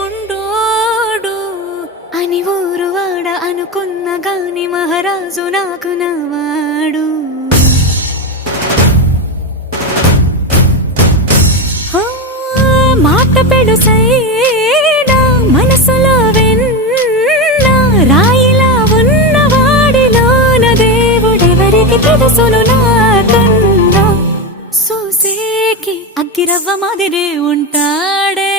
విడుముండోడు అని ఊరు వాడ అనుకున్న గాని మహారాజు నాకు నవాడు. మాట పెడుసైనా మనసులో వెన్న రాయిలా ఉన్నవాడిలోన దేవుడెవరికి తెలుసును నాకన్నా. సూసేకి అగ్గిరవ్వ మాదిరే ఉంటాడే